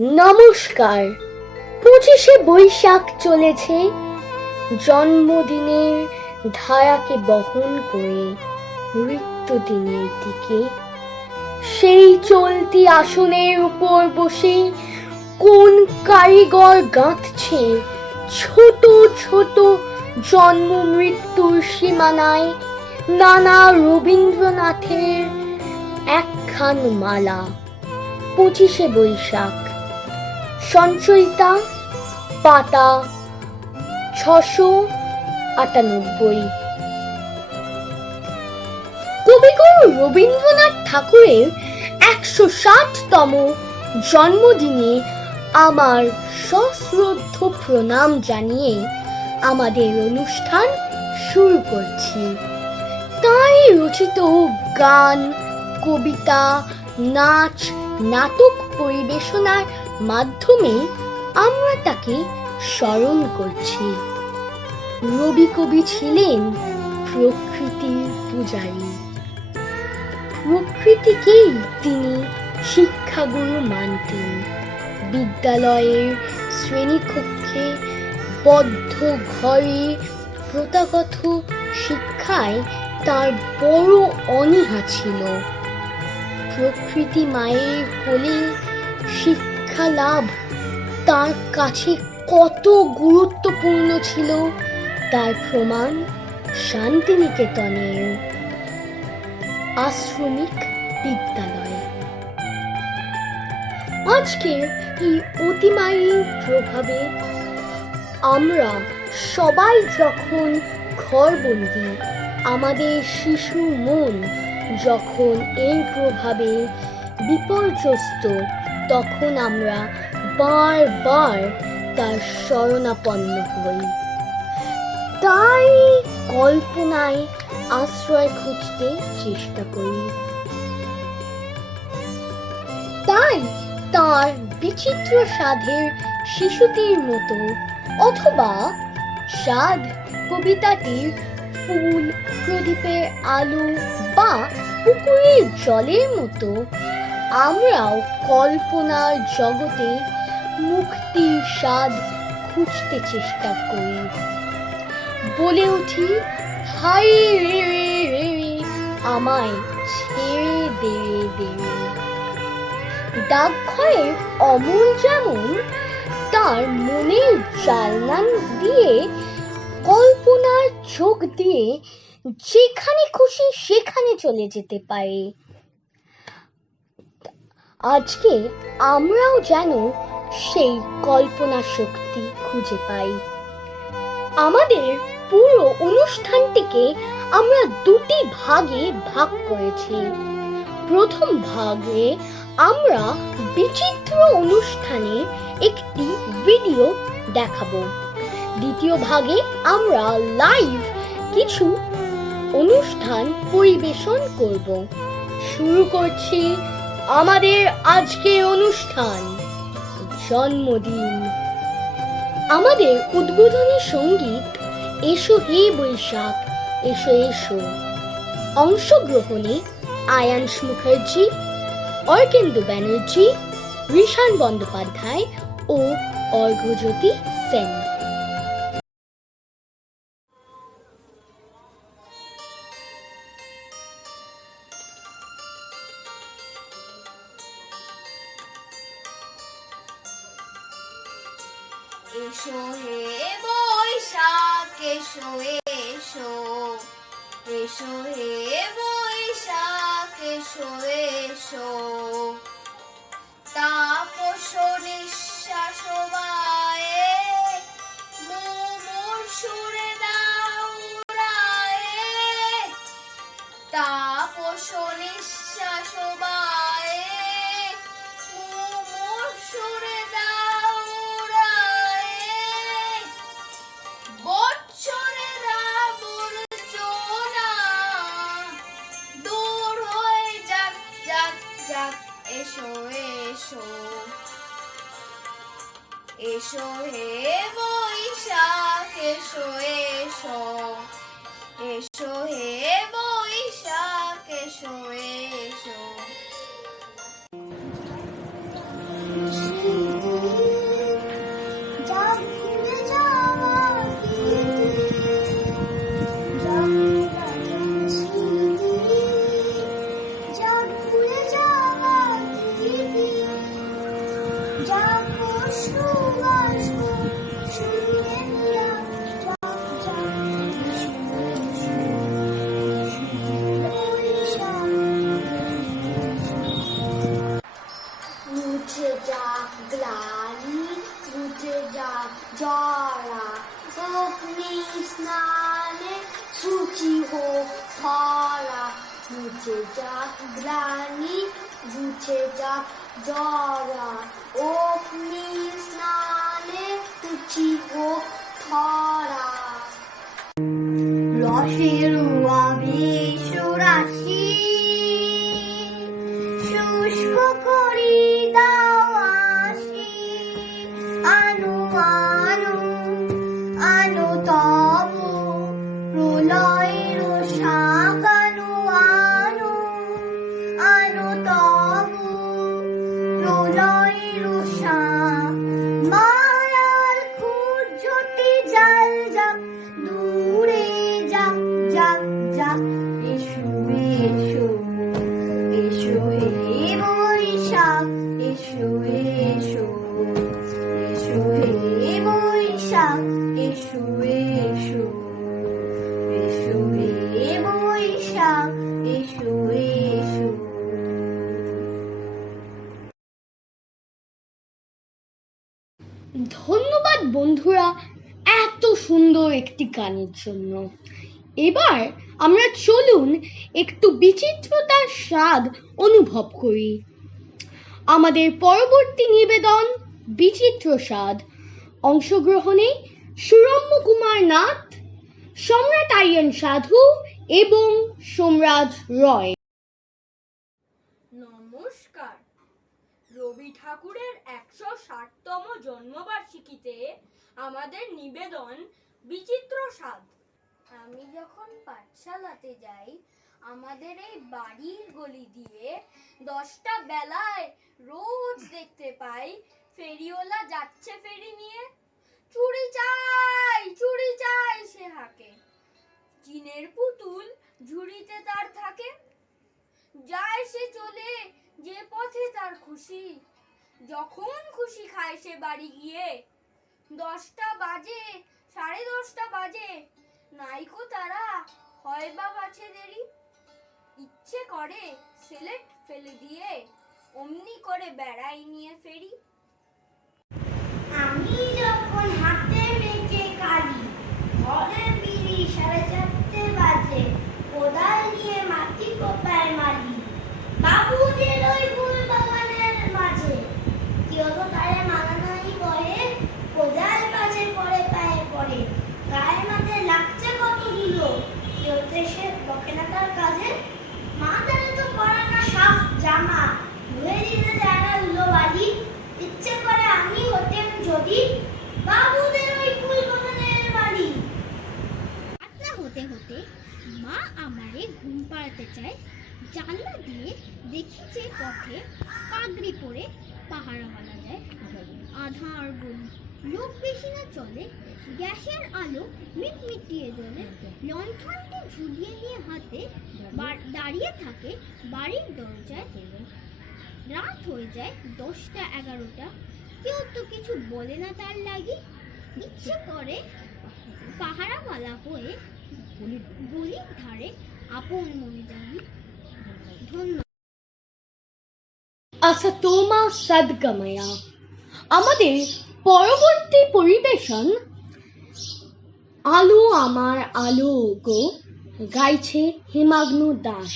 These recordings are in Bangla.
নমস্কার। 25শে বৈশাখ চলেছে, জন্মদিনের ধারাকে বহন করে মৃত্যুদিনের দিকে। সেই চলতি আসনের উপর বসে কোন কারিগর গাঁথছে ছোট ছোট জন্ম মৃত্যুর সীমানায় নানা রবীন্দ্রনাথের একখান মালা। 25শে বৈশাখ, সঞ্চয়িতা, পাতা 698। কবিগুরু রবীন্দ্রনাথ ঠাকুরের 160তম জন্মদিনে আমার সশ্রদ্ধ প্রণাম জানিয়ে আমাদের অনুষ্ঠান শুরু করছি। তাই রচিত গান, কবিতা, নাচ, নাটক পরিবেশনার মাধ্যমে আমরা তাকে স্মরণ করছি। রবি কবি ছিলেন প্রকৃতির পূজারী। প্রকৃতিকেই তিনি শিক্ষাগুরু মানতেন। বিদ্যালয়ের শ্রেণীকক্ষে, বদ্ধ ঘরে প্রথাগত শিক্ষায় তার বড় অনীহা ছিল। প্রকৃতি মায়ের কোলে শিক্ষা লাভ তার কাছে কত গুরুত্বপূর্ণ ছিল তার প্রমাণ শান্তিনিকেতনের আশ্রমিক বিদ্যালয়ে। আজকের এই অতিমারীর প্রভাবে আমরা সবাই যখন ঘরবন্দি, আমাদের শিশু মন যখন এর প্রভাবে বিপর্যস্ত, তখন আমরা বারবার তার শরণাপন্ন হই। তাই কল্পনায় আশ্রয় খুঁজতে চেষ্টা করি। তাই তার বিচিত্র স্বাদের শিশুটির মতো, অথবা স্বাদ কবিতাটির ফুল, প্রদীপের আলো বা পুকুরের জলের মতো আমরাও কল্পনার জগতে মুক্তির স্বাদ খুঁজতে চেষ্টা করি। বলে উঠি, হাই রে রে রে রে, আমায় ছেড়ে দে রে দে। ডাকঘরের অমল যেমন তার মনের জানলা দিয়ে, কল্পনার চোখ দিয়ে যেখানে খুশি সেখানে চলে যেতে পারে, আজকে আমরাও যেন সেই কল্পনা শক্তি খুঁজে পাই। আমাদের পুরো অনুষ্ঠানটিকে আমরা দুটি ভাগে ভাগ করেছি। প্রথম ভাগে আমরা বিচিত্র অনুষ্ঠানের একটি ভিডিও দেখাবো। দ্বিতীয় ভাগে আমরা লাইভ কিছু অনুষ্ঠান পরিবেশন করব। শুরু করছি আমাদের আজকের অনুষ্ঠান, জন্মদিন। আমাদের উদ্বোধনী সঙ্গীত এসো হে বৈশাখ এসো এসো। অংশগ্রহণে আয়াংশ মুখার্জি, অর্কেন্দু ব্যানার্জি, ঋষান বন্দ্যোপাধ্যায় ও অর্ঘ্যজ্যোতি সেন। এসো হে বৈশাখ এসো এসো, এসো হে বৈশাখ এসো এসো। তাপস নিঃশ্বাস বায়ে মুমূর্ষুরে দাও উড়ায়ে। তাপস নিঃশ্বাস বায়ে মুমূর্ষুরে দাও উড়ায়ে। বৎসরের আবর্জনা দূর হয়ে যাক যাক যাক। এসো এসো, এসো হে বৈশাখ এসো এসো, এসো হে বৈশাখ এসো এসো। मुझे जाग ग्लानि मुझे जाग जरा अपने स्नाने सूची हो धारा मुझे जाग ग्लानि मुझे जाग जरा अपने स्नाने सूची हो धारा রসের আবেশ রাশি শুষ্ক করি দাও আসি আনু আনু আনু তবু প্রলয়ের শাক আনু আনু আনু তবু প্রলয়ের শাক মায়ার খুঁজতে জাল যাক দূরে যাক যাক যাক এসো এসো এসো হে বৈশাখ এসো এসো এসো হে বৈশাখ এসো এসো এসো হে বৈশাখ এসো এসো। ধন্যবাদ বন্ধুরা এত সুন্দর একটি গানের জন্য। এবার আমরা চলুন একটু বিচিত্রতার স্বাদ অনুভব করি। আমাদের পরবর্তী নিবেদন বিচিত্র স্বাদ। অংশগ্রহণে সুরম্য কুমার নাথ, সম্রাট আরিয়ান সাধু এবং সোমরাজ রয়। নমস্কার। রবি ঠাকুরের 160তম জন্মবার্ষিকীতে আমাদের নিবেদন বিচিত্র স্বাদ। আমি যখন পাঠশালাতে যাই, আমাদের এই বাড়ির গলি দিয়ে 10টা বেলায় রোজ দেখতে পাই ফেরিওয়ালা যাচ্ছে ফেরি নিয়ে। চুড়ি চাই সে হাঁকে। চিনের পুতুল ঝুড়িতে তার থাকে। যায় সে চলে যে পথে তার খুশি, যখন খুশি খায় সে বাড়ি গিয়ে। 10টা বাজে, 10:30 বাজে, নাইকো তারা, হয় বা বাছে দেরি। ইচ্ছে করে সিলেট ফেলে দিয়ে, অমনি করে বেড়াই নিয়ে ফেরি। আমি যখন হাতে মেখে কালি, ঘরে ফিরি 4:30 বাজে, কোদাল নিয়ে মাটি কোপায় মালি বাবুদের ওই ফুল বাগানের মাঝে। কেউ তো তারে মানানাই করে, কোদাল পাশে পড়ে পায়ে পড়ে, গায়ে মাঠে লাগছে কত ধুলো, কেউ তো এসে বকে না তার কাজে। মা তারে তো পরা না সাফ জামা, ধুয়ে দিতে যায় না ধুলো বালি। ইচ্ছে করে আমি হতেন যদি বাবুদের ওই ফুল বাগানের মালি। রাতনা হতে হতে মা আমারে ঘুম পাড়াতে চায়। জানলা দিয়ে দেখি যে পথে পাগড়ি পরে পাহারাওয়ালা যায়। আধার গলি, লোক বেশি না চলে, গ্যাসের আলো মিটমিটিয়ে জ্বলে। লণ্ঠনটি ঝুলিয়ে নিয়ে হাতে দাঁড়িয়ে থাকে বাড়ির দরজায়। রাত হয়ে যায় 10টা 11টা, কেউ তো কিছু বলে না তার লাগি। ইচ্ছে করে পাহারাওয়ালা হয়ে গলির ধারে আপন মনে জাগি। ধন্যবাদ। আসতোমা সদ্গময়া। আমাদের পরবর্তী পরিবেশন আলো আমার আলো গো, গাইছে হিমাগ্ন দাস।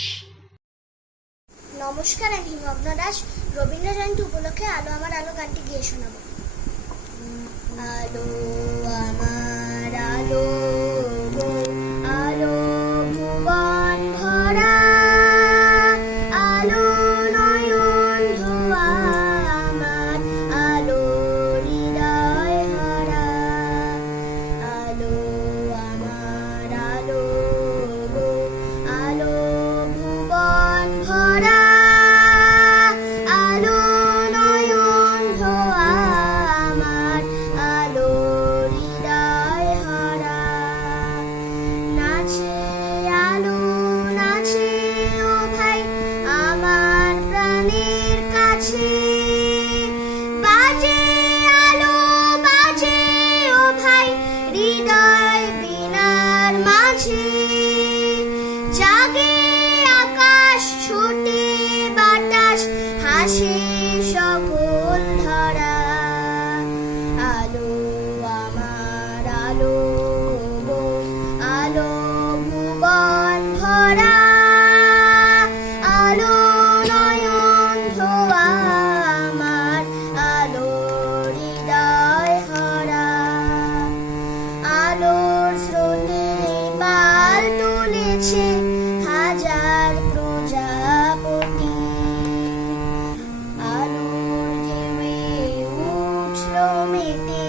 নমস্কার, আমি হিমগ্ন দাস। রবীন্দ্র জয়ন্তী উপলক্ষে আলো আমার আলো গানটি গিয়ে শোনাবো। আলো আমার আলো গো, আলো ভুবন ভরা, আলো নয়ন ধোয়া আমার, আলো হৃদয় ভরা। আলো আমার আলো গো, আলো ভুবন ভরা, আলো নয়ন ধোয়া আমার, আলো বাজে, জাগে আকাশ, ছোটে বাতাস, হাসে সকল ধরা। আলো আমার আলো, আলো ভুবন ভরা, আলো নয়ন ধোয়া আমার, আলো হৃদয় ভরা। আলোর স্রোতে পাল তুলেছে হাজার প্রজাপতি, আলোর ঢেউয়ে উঠল মেতে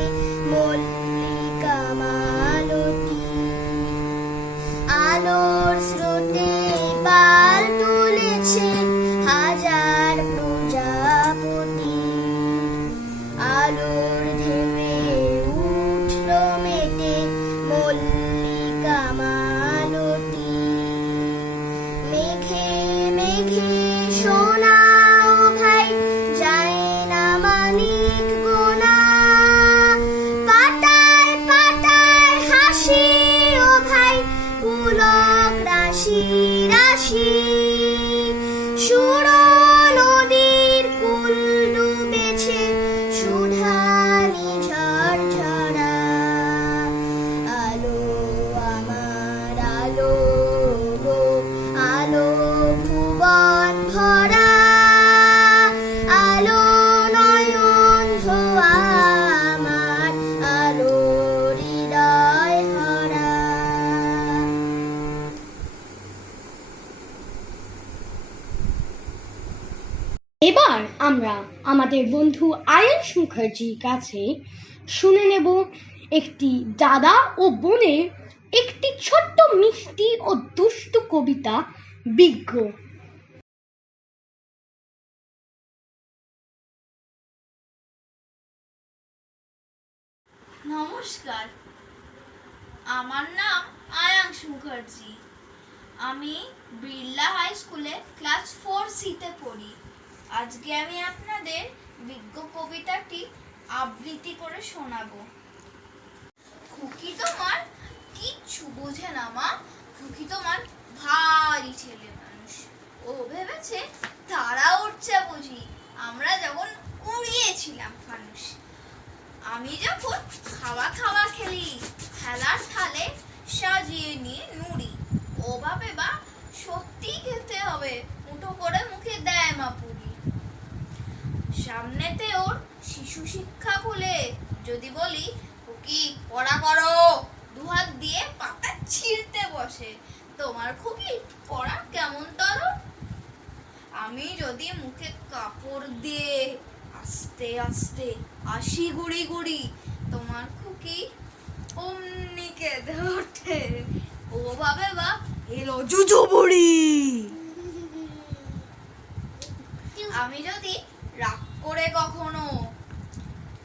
মল্লিকা মালতী। আলোর স্রোতে পাল তুলেছে হাজার প্রজাপতি, আলোর ঢেউয়ে উঠল মেতে মল্লিকা মালতী। মেঘে মেঘে সোনা ও ভাই, যায় না মানিক গোনা, পাতায় পাতায় হাসি ও ভাই, পুলক রাশি রাশি। সুর নদীর কুল ডুবেছে সুধানি ঝরঝরা। আলো আমার আলো গো, আলো ভুবন ভরা, আলো নয়ন ধোয়া আমার, আলো হৃদয় ভরা। এবার আমরা আমাদের বন্ধু আয়াশ মুখার্জির কাছে শুনে নেব একটি দাদা ও বোনের একটি ছোট্ট মিষ্টি ও দুষ্টু কবিতা, বিজ্ঞ। নমস্কার, আমার নাম আয়াংশ মুখার্জি। আমি বিড়লা হাই স্কুলে ক্লাস 4C-তে পড়ি। আজকে আমি আপনাদের বিজ্ঞ কবিতাটি আবৃত্তি করে শোনাবো। খুকি তোমার কিচ্ছু বোঝে না মা, খুকি তোমার ভারী ছেলে মানুষ। ও ভেবেছে তারা উঠছে বুঝি, আমরা যখন উড়িয়েছিলাম ফানুস। আমি যখন খাওয়া খাওয়া খেলি, খেলার থালে সাজিয়ে নিয়ে নুড়ি। ও ভাবে বা সত্যি খেতে হবে, মুঠো করে মুখে দেয় মা পুরি। সামনেতে ওর শিশু শিক্ষা খুলে যদি বলি খুকি পড়া করো, দুহাত দিয়ে পাতা ছিঁড়তে বসে। তোমার খুকি পড়া কেমন তর? আমি যদি মুখে কাপড় দিয়ে আস্তে আস্তে আসি গুড়ি গুড়ি, তোমার খুকি অমনি কেঁদে ওঠে। ও ভাবে বা এলো জুজু বুড়ি। আমি যদি রাগ করে কখনো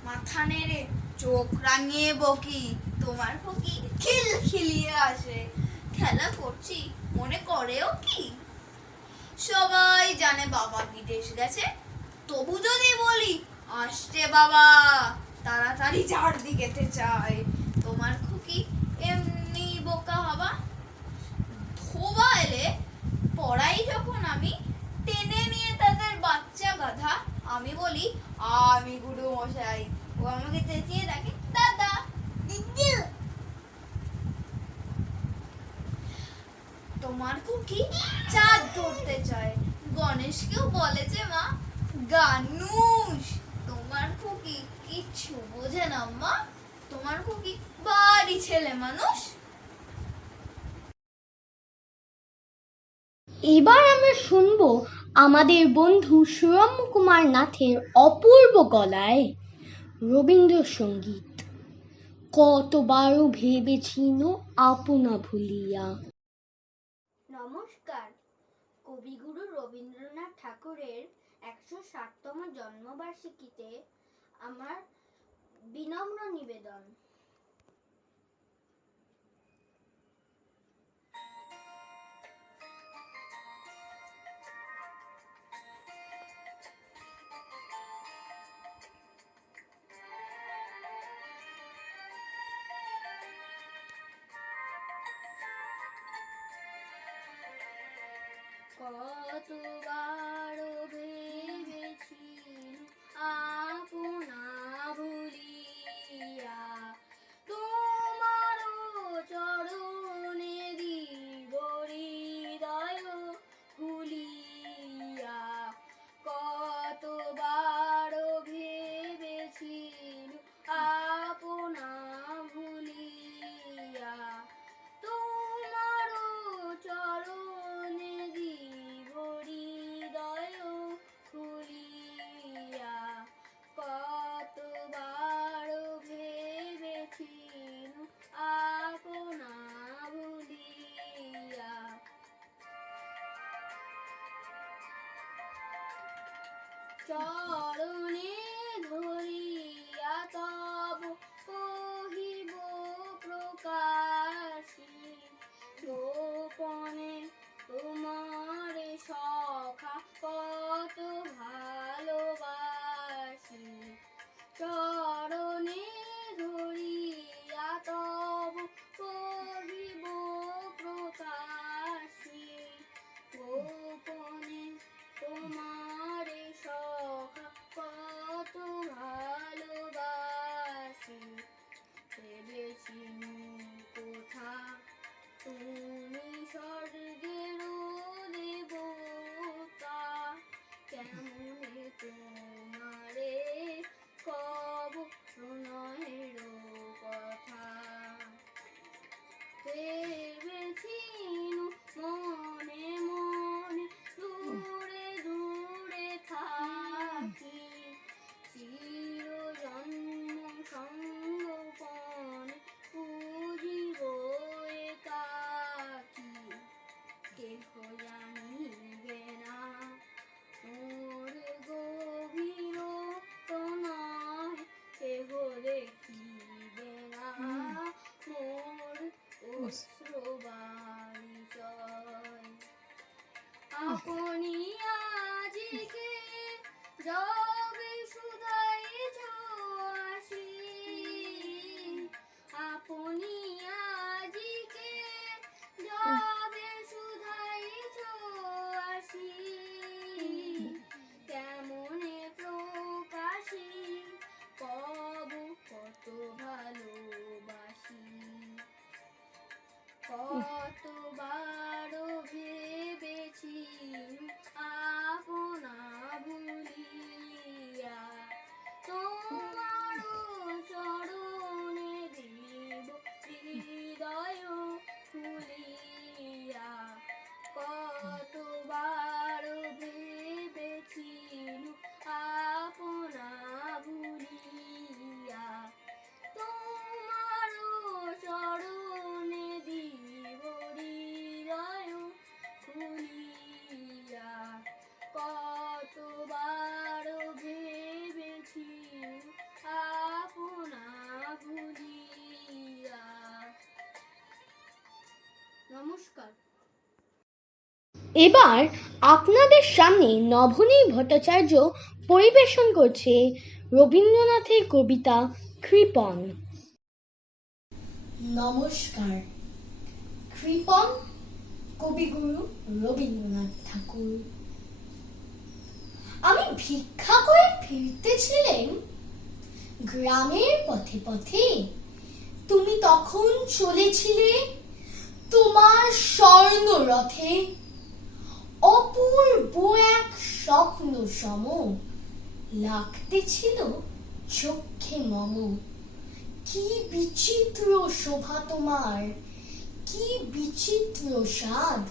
মাথা নেড়ে চোখ রাঙিয়ে বকি, তোমার খুকি খিলখিলিয়ে আসে। খেলা করছি মনে করেও কি? সবাই জানে বাবা বিদেশ গেছে, তবু যদি বলি আসছে বাবা, তাড়াতাড়ি যার দিকেতে চায়। তোমার খুকি এমনি বোকা হবা। ধোবা এলে পড়াই যখন আমি টেনে নিয়ে তাদের বাচ্চা গাধা, আমি বলি আমি গুরু মশাই। ও আমাকে চেঁচিয়ে ডাকে দাদা। তোমার খুকি চাঁদ ধরতে চায়, গণেশকেও বলে যে মা গানুষ। তোমার খুকি কিচ্ছু বোঝে না মা, তোমার খুকি বাড়ি ছেলে মানুষ। এবার আমরা শুনবো আমাদের বন্ধু সুরম কুমার নাথের অপূর্ব গলায় রবীন্দ্রসঙ্গীত, কতবারও ভেবেছিনো আপনা ভুলিয়া। নমস্কার, কবিগুরু রবীন্দ্রনাথ ঠাকুরের 160তম জন্মবার্ষিকীতে আমার বিনম্র নিবেদন। কতবার ভেবেছি আপনা ভুলিয়া তোমারও চরণে দিব হৃদয় খুলিয়া কতবার ভেবেছি আপনা ভুলিয়া তোমারও চরণে দিব হৃদয় খুলিয়া কতবার ভেবেছি আপনা ভুলিয়া চরণে ধরিয়া তব কহিব প্রকাশী গোপনে তোমার সখা কত ভালোবাসি চরণে ধরিয়া তব কহিব প্রকাশী গোপনে তোমার সখা কত ভালোবাসি ভেবেছি কোথা তুমি স্বর্গের দেবতা কেমনে তোমারে কব প্রণয়ের কথা ভেবেছি মনে মনে দূরে দূরে থাকি চিরজন্ম সঙ্গোপনে পুজিব একাকী কেহ জানিবে না মোর গভীর প্রণয় কেহ দেখিবে না মোর অশ্রুবারিচয় আপনি আজিকে যবে শুধাইছ আসি আপনি আজিকে যবে শুধাইছ আসি কেমনে প্রকাশী কব কত ভালোবাসি কতবার ভেবেছি আপনা ভুলিয়া তোমারও চরণে দিব হৃদয় খুলিয়া কতবার ভেবেছি আপনা ভুলিয়া তোমারও চরণে দিব হৃদয় খুলিয়া কতবার ভেবেছি আপনা ভুলিয়া। নমস্কার। এবার আপনাদের সামনে নভনীল ভট্টাচার্য পরিবেশন করছে রবীন্দ্রনাথের কবিতা কৃপণ। নমস্কার। কৃপণ কবিগুরু রবীন্দ্রনাথ ঠাকুর। আমি ভিক্ষা করে ফিরতেছিলেন গ্রামের পথে পথে, তুমি তখন চলেছিলে তোমার স্বর্ণ রথে। অপূর্ব এক স্বপ্ন সম লাগতেছিল চোখে মম। কি বিচিত্র শোভা তোমার, কি বিচিত্র স্বাদ।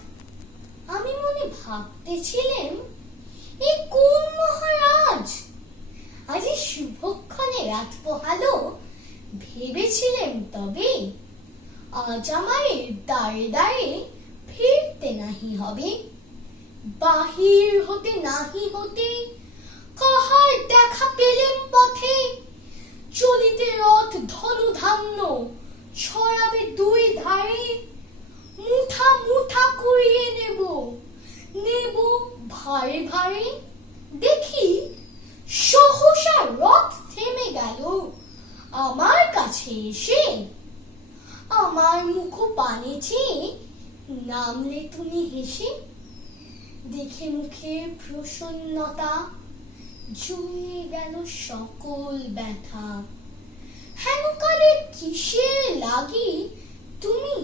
আমি মনে ভাবতেছিলেম এ কোন মহারাজ, আজি শুভক্ষণে রাত পোহালো। ভেবেছিলেম তবে আজ আমায় দাঁড়ে দাঁড়ে ফিরতে নাহি হবে। বাহির হতে নাহি হতে কাহার দেখা পেলেম পথে। চলিতে রথ ধনু ধান্য ছড়াবে দুই ধারে। মুঠা মুঠা করিয়ে নেব নেব ভারে ভারে। দেখি সহসা রথ থেমে গেল আমার কাছে এসে। আমার মুখ পানে চেয়ে নামলে তুমি হেসে। দেখে মুখে প্রসন্নতা, জুড়ে গেল সকল ব্যথা। হেনকালে কিসের লাগি তুমি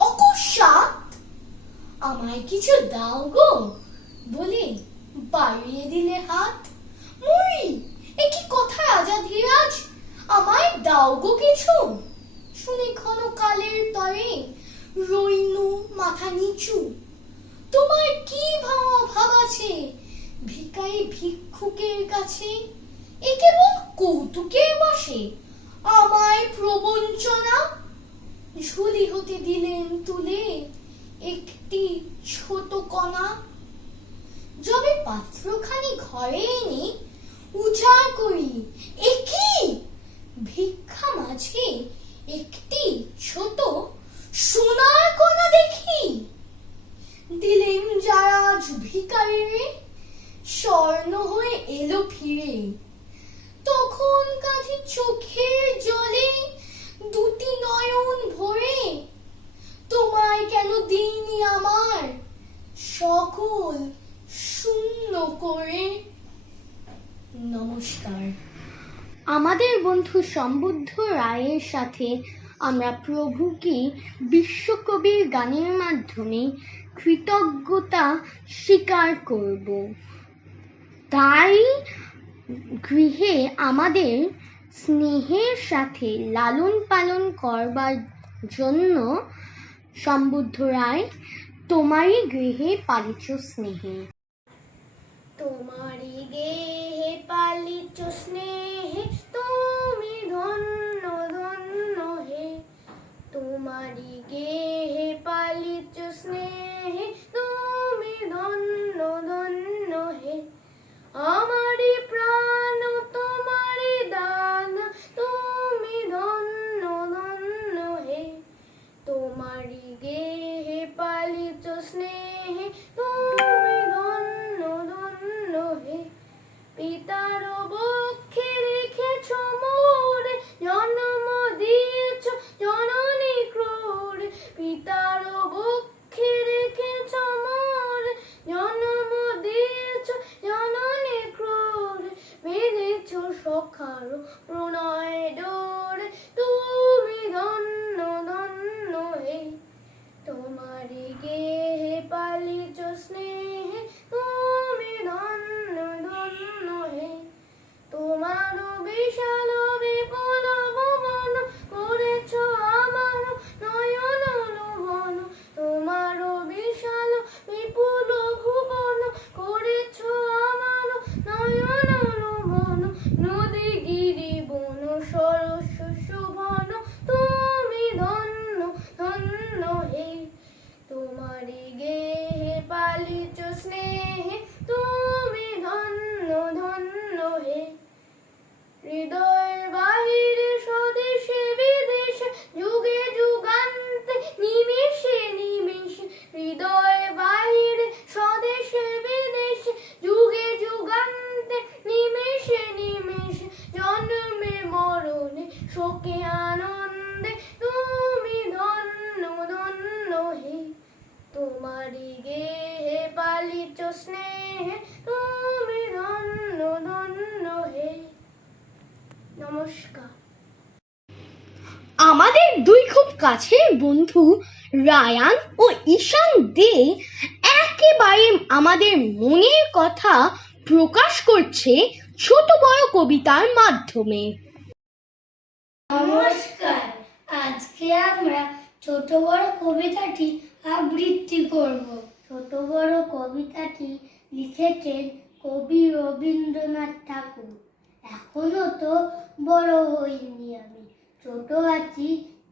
অকস্মাৎ আমায় কিছু দাও গো বলে বাড়িয়ে দিলে হাত। মরি, এ কি কথা রাজা ধীরাজ, আমায় দাও গো কিছু। শুনে ক্ষণকালের তরে রইনু মাথা নিচু। তোমার কি ভাব আছে ভিখারি ভিক্ষুকের কাছে? এ কেবল কৌতুকের বসে আমায় প্রবঞ্চনা। ঝুলি হতে দিলেন তুলে একটি ছোট কণা। যবে পাত্রখানি ঘরে এনে উজাড় করি, এ কি ভিক্ষা মাঝে একটি ছোট সোনার কণা দেখি। দিলেন যারা ভিখারিরে, স্বর্ণ হয়ে এলো ফিরে। তখন কাঁধে চোখের জলে দুটি নয়ন ভরে, তোমায় কেন দিইনি আমার সকল শূন্য করে। নমস্কার। আমাদের বন্ধু সম্বুদ্ধ রায়ের সাথে আমরা প্রভুকে বিশ্বকবির গানের মাধ্যমে কৃতজ্ঞতা স্বীকার করব। তাই গৃহে আমাদের স্নেহের সাথে লালন পালন করবার জন্য সম্বুদ্ধ রায়, তোমারই গৃহে পালিত স্নেহে। তোমারি গেহে পালিত স্নেহে, তুমি ধন্য ধন্য হে। তোমারি গেহে পালিত স্নেহে, তুমি ধন্য ধন্য হে। আমারি প্রাণ তোমারি দান, তুমি ধন্য ধন্য হে। তোমারি গেহে পালিত স্নেহে, তুমি ধন্য ধন্য হে। পিতার বক্ষে রেখেছ মোরে, জন্ম দিয়েছ জননী ক্রোড়ে। পিতার বক্ষে রেখেছ মোরে, জন্ম দিয়েছ জননী ক্রোড়ে। বেঁধেছ সখার প্রণয় ডোরে, তুমি ধন্য ধন্য হে। তোমারি গেহে পালিত স্নেহে, তুমি ধন্য ধন্য হে। তোমার বিশাল বিপুল ভুবন করেছ আমার নয়ন লোভন। তোমার বিশাল বিপুল ভুবন করেছ আমার নয়ন লোভন। নদী গিরি বন সরস শোভন, তুমি ধন্য ধন্য হে। তোমারি গেহে পালিত স্নেহে, তুমি ধন্য ধন্য হে। হৃদয়ের বাহিরে স্বদেশে বিদেশে, যুগে যুগান্তে নিমেষে নিমেষে। হৃদয়ের বাহিরে স্বদেশে বিদেশে, যুগে যুগান্তে নিমেষে নিমেষে। জন্মে মরণে শোকে আনন্দে, তুমি ধন্য ধন্য হে। তোমারি গেহে পালিত স্নেহে, তুমি ধন্য ধন্য হে। নমস্কার। আমাদের দুই খুব কাছের বন্ধু রায়ান ও ঈশান দে একেবারে আমাদের মনের কথা প্রকাশ করছে ছোট বড় কবিতার মাধ্যমে। নমস্কার। আজকে আমরা ছোট বড় কবিতাটি আবৃত্তি করব। ছোট বড় কবিতাটি লিখেছেন কবি রবীন্দ্রনাথ ঠাকুর। এখনো তো বড় হইনি আমি, ছোট আছি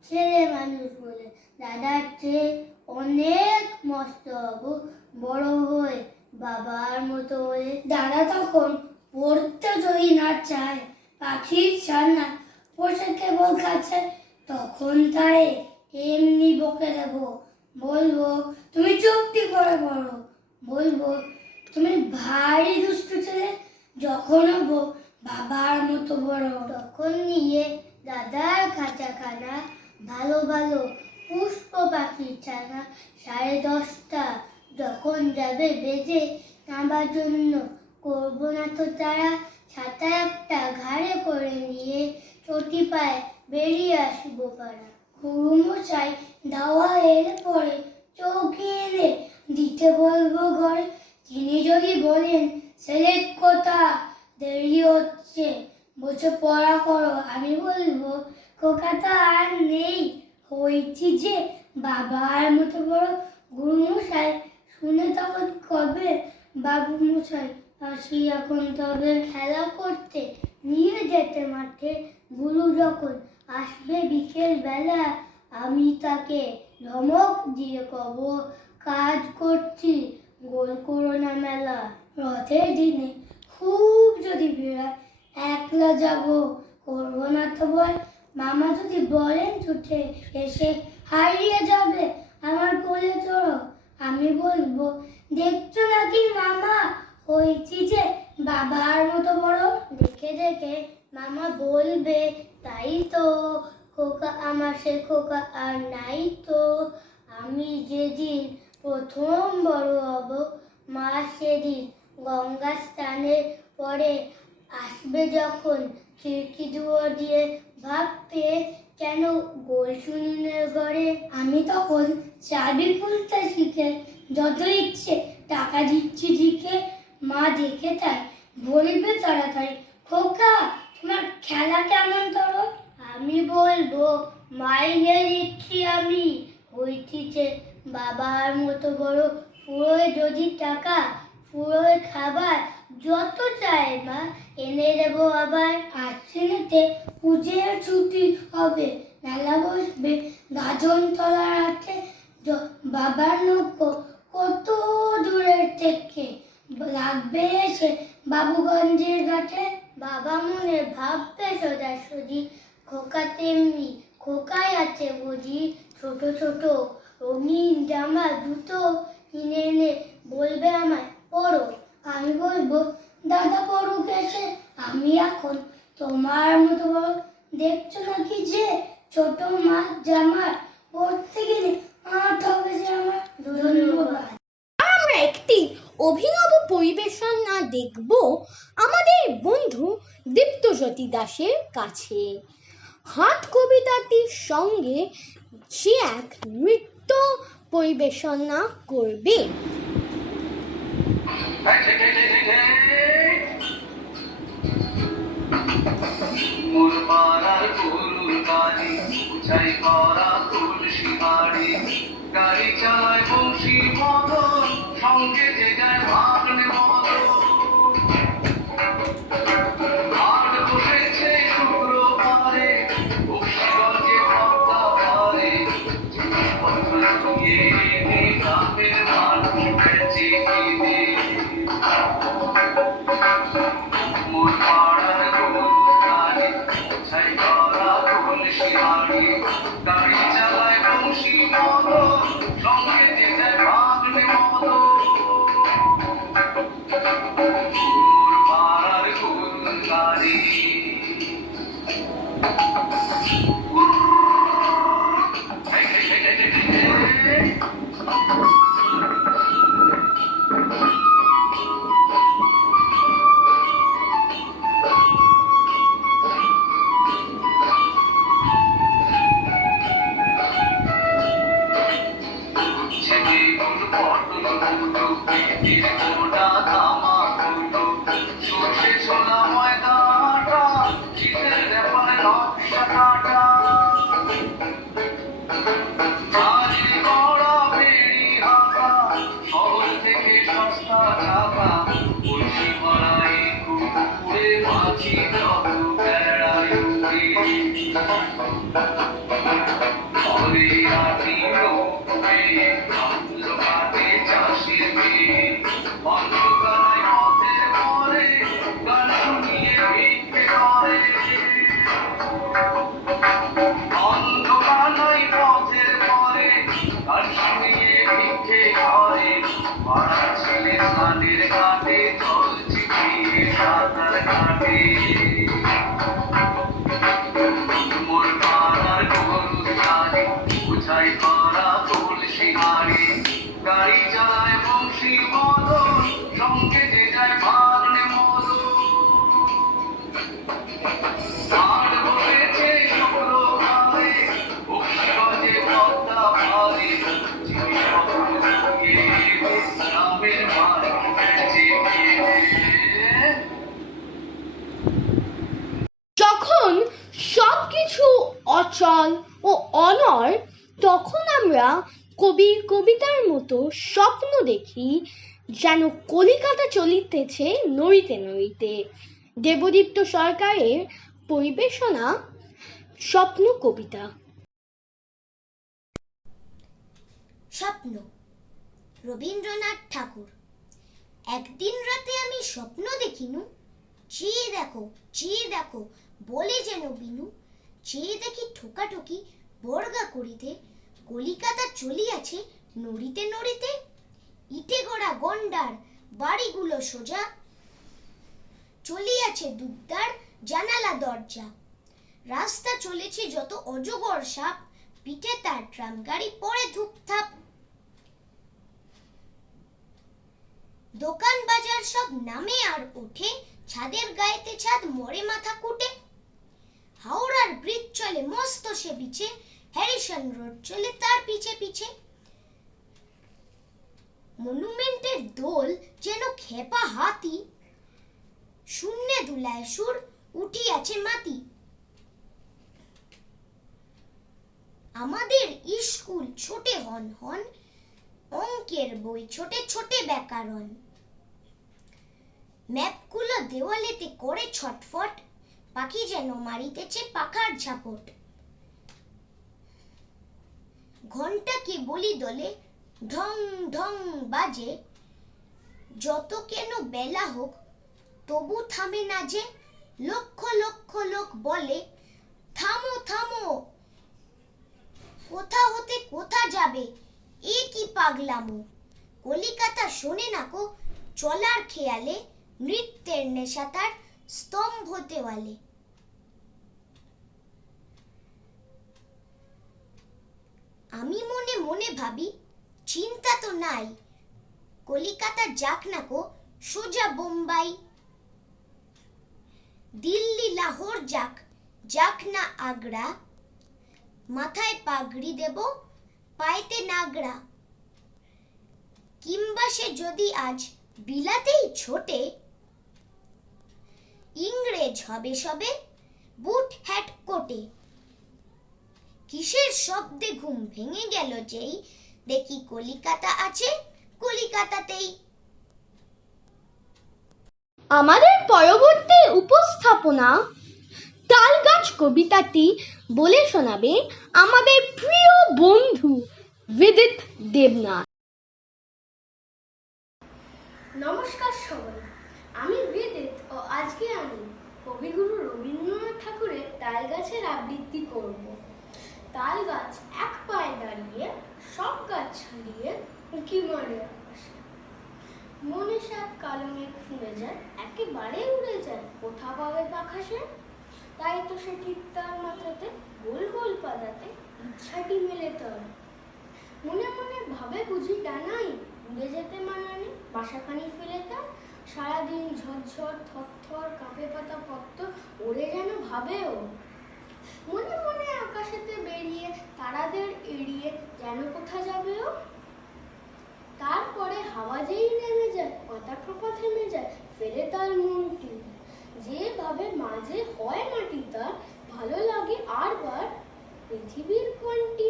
ছেলে মানুষ বলে। দাদার চেয়ে অনেক মস্ত হব বড় হয়ে বাবার মতো হয়ে। দাদা তখন পড়তে যদি না চায়, পাখির ছানা বসে কেবল কাছে, তখন তারে এমনি বকে দেব। বলবো তুমি চুক্তি করে পড়ো, বলবো তুমি ভারী দুষ্টু ছেলে। যখন হবো বাবার মতো বড়, তখন নিয়ে দাদার খাঁচাখানা ভালো ভালো পুষ্প পাখির ছানা 10:30 যখন যাবে বেজে নামার জন্য, করবো না তো তারা। ছাতা একটা ঘাড়ে করে নিয়ে চটি পায়ে বেরিয়ে আসবো পাড়া। গুরুমশাই দাওয়া এলে পরে চৌকি এনে দিতে বলবো ঘরে। তিনি যদি বলেন সেলেট কোথা, দেরি হচ্ছে, বসে পড়া করো, আমি বলবো খোকা তো আর নেই, হয়েছি যে বাবার মতো বড়। গুরুমশাই শুনে তখন কবে, বাবু মশাই আসি এখন তবে। খেলা করতে নিয়ে যেতে মাঠে, গুরু যখন আসবে বিকেল বেলা, আমি তাকে ধমক দিয়ে কব, কাজ করছি, গোল করো না মেলা। রথের দিনে খুব যদি বেড়ায়, একলা যাব, করবো না তো ভয়। মামা যদি বলেন ছুটে এসে হারিয়ে যাবে আমার কোলে চড়ো, আমি বলবো দেখছো নাকি মামা, হয়েছি যে বাবার মতো বড়। দেখে দেখে মামা বলবে তাই তো, খোকা আমার সে খোকা আর নাই তো। আমি যেদিন প্রথম বড় হব, মা সেদিন গঙ্গা স্নানের পরে আসবে যখন, খিড়কি দুয়ার দিয়ে ভাববে কেন গোল শুনিনের ঘরে। আমি তখন চাবি খুলতে শিখে যত ইচ্ছে টাকা দিচ্ছি দিকে। মা দেখে তাই বলবে তাড়াতাড়ি, খোকা তোমার খেলা কেমন তোর। আমি বলবো মাইনে দিচ্ছি আমি, হইতিছে বাবার মতো বড়। পুরোয় যদি টাকা, পুরোয় খাবার, যত চাই মা এনে দেবো আবার। আশ্বিনেতে পুজোর ছুটি হবে, মেলা বসবে গাজন তলার হাতে। বাবার নৌকো কত দূরের থেকে লাগবে এসে বাবুগঞ্জের ঘাটে। বাবা মনে ভাববে সোজাসুজি, খোকা তেমনি খোকাই আছে বুঝি। ছোট ছোট রঙিন জামা জুতো কিনে এনে বলবে আমায় পড়ো, আমি বলবো দাদা পড়ুক এসে, আমি এখন তোমার মতো বড়। দেখছো নাকি যে ছোট মাছ জামা পড়তে গেলে আট হবে যে আমার। ধন্যবাদ। আমরা একটি অভিনব পরিবেশনা দেখব আমাদের বন্ধু দীপ্তজ্যোতি দাসের কাছে। হাট কবিতাটির সঙ্গে সে এক নৃত্য পরিবেশনা করবে। মোর পাড়ার গরুর গাড়ি, উঁচাই করা তুলসী বাড়ি, গাড়ি চালায় বংশী মদন, সঙ্গে যে যায় ভাগ্নে মদন। হাট বসেছে শুক্রবারে, বংশীগঞ্জে পদ্মা পারে, জিনিসপত্র নিয়ে এনে গ্রামের মানুষ বেচে কিনে। মোর পাড়ার গরুর গাড়ি, উঁচাই করা তুলসী বাড়ি, গাড়ি চালায় বংশী মদন, সঙ্গে যে যায় ভাগ্নে মদন। মোর পাড়ার গরুর গাড়ি। ছেলে গুল পটল গুলো, পিটির গোটা তামা গুলো, সর্ষে ছোলা ময়দা আটা, শীতের ব্যাপারে নকশা কাটা। ঝাড়ি করা বেড়ি হাঁকা, শহর থেকে সস্তা ঢাকা, বলছি পাড়ায় পুকুরে মাছি যত বেড়ায় উঠে। ঘরে আটি লোকে ভাবলো কাটে চাষের মেয়ে, অন্ধকারায় পথের পরে গান শুনিয়ে ভিক্ষে করে। অন্ধকারায় পথের পরে গান শুনিয়ে ভিক্ষে করে। পাড়ার ছেলে স্নানের ঘাটে জল ছিটিয়ে সাঁতার কাটে। মোর পাড়ার গরুর গাড়ি, উঁচাই করা তুলসী বাড়ি, গাড়ি চালায় ঝড় হয়েছে শুক্রবারে, উৎসবে পদ্মা পারে, জীবন রঙিয়ে গ্রামের বাড়ি ফিরেছে গিয়ে। যখন সবকিছু অচল ও অনড়, তখন আমরা কবির কবিতার মতো স্বপ্ন দেখি, যেন কলিকাতা চলিতেছে নড়িতে নড়িতে। দেবদীপ্ত সরকারের পরিবেশনা স্বপ্ন কবিতা। স্বপ্ন, রবীন্দ্রনাথ ঠাকুর। একদিন রাতে আমি স্বপ্ন দেখিনু, চেয়ে দেখো বলে যেন বিনু। চেয়ে দেখি ঠোকাঠুকি বর্গা করিতে, কলিকাতা চলিয়াছে নড়িতে নড়িতে। ইটে গড়া গন্ডার বাড়িগুলো সোজা, চলিয়াছে দুদ্দার জানালা দরজা। রাস্তা চলেছে যত অজগর সাপ, পিঠে তার ট্রাম গাড়ি পড়ে ধুপধাপ। দোকান বাজার সব নামে আর ওঠে, ছাদের গায়েতে ছাদ মরে মাথা কুটে। হাওড়ার ব্রিজ চলে মস্ত সে বিছে, হ্যারিসন রোড চলে তার পিছে পিছে। মনুমেন্টের দোল যেন খেপা হাতি, শূন্যে দুলায় সুর উঠিয়াছে মাতি। আমাদের স্কুল ছোটে হন হন, অঙ্কের বই ছোটে ছোটে ব্যাকরণ। ম্যাপগুলো দেওয়ালেতে করে ছটফট, পাখি যেন মারিতেছে পাখার ঝাপট। ঘন্টা কে বলি দলে ঢং ঢং বাজে, যত কেন বেলা হোক তবু থামে না যে। লক্ষ লক্ষ লোক বলে থামো থামো, কোথা হতে কোথা যাবে, এ কি পাগলামো। কলিকাতা শোনে না কো চলার খেয়ালে, নৃত্যের নেশা তার স্তম্ভ দেওয়ালে। আমি মনে মনে ভাবি চিন্তা তো নাই, কলিকাতা যাক না কো সোজা বোম্বাই। দিল্লি লাহোর যাক, যাক না আগ্রা, মাথায় পাগড়ি দেব পায়েতে নাগরা। কিংবা সে যদি আজ বিলাতেই ছোটে, ইংরেজ হবে সবে বুট হ্যাট কোটে। কিসের শব্দে ঘুম ভেঙে গেল যেই, দেখি কলিকাতা আছে কলিকাতাতেই। আমাদের পরবর্তী উপস্থাপনা তালগাছ কবিতাটি বলে শোনাবে আমাদের প্রিয় বন্ধু বিদিত দেবনাথ। নমস্কার সবাই, আমি বিদিত ও আজকে আমি কবিগুরু রবীন্দ্রনাথ ঠাকুরের তাল গাছের আবৃত্তি করব। তাল গাছ এক পায়ে দাঁড়িয়ে, সব গাছ ছাড়িয়ে উঁকি মারে আকাশে। মনে সাত কালো মেঘ ফুঁড়ে যায়, একেবারে উড়ে যায়, কোথা পাবে পাখাসে। তাই তো সে ঠিক তার মাথাতে গোল গোল পাদাতে ইচ্ছাটি মেলে তার। মনে মনে ভাবে বুঝি ডানাই উড়ে যেতে মানানে, বাসাখানি ফেলে তার। সারাদিন ঝরঝর থরথর কাঁপে পাতা পত্র, ওরে যেন ভাবেও। মনে মনে আকাশেতে বেরিয়ে তারাদের এড়িয়ে যেন কোথা যাবেও। তারপরে হাওয়া যেই নেমে যায়, পাতা খোপা থেমে যায়, ফেরে তার মনটি। যেভাবে মাঝে হয় মাটি তার, ভালো লাগে আর বার পৃথিবীর কোনটি।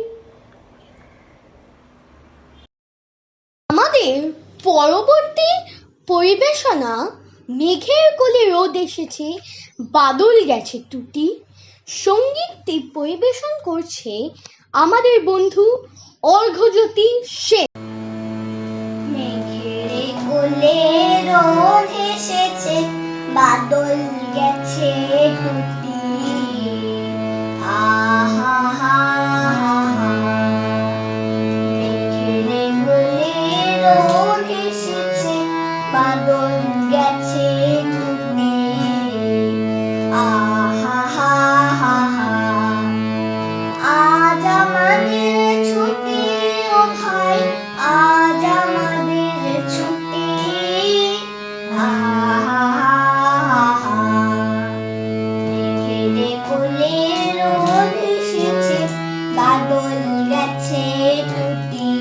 আমাদের পরবর্তী পরিবেশনা মেঘের কোলে রোদ এসেছে, বাদল গেছে টুটি। সঙ্গীতটি পরিবেশন করছে আমাদের বন্ধু অর্ঘ্যজ্যোতি সেন। মেঘের কোলে রোদ এসেছে, বাদল গেছে টুটি। আহা হা হা, মেঘের কোলে রোদ এসেছে, বাদল গেছে টুটি। আহা হা হা, আজ আমাদের ছুটি ও ভাই, আজ আমাদের ছুটি। আহা হা হা, কোলে রোদ এসেছে, বাদল গেছে টুটি।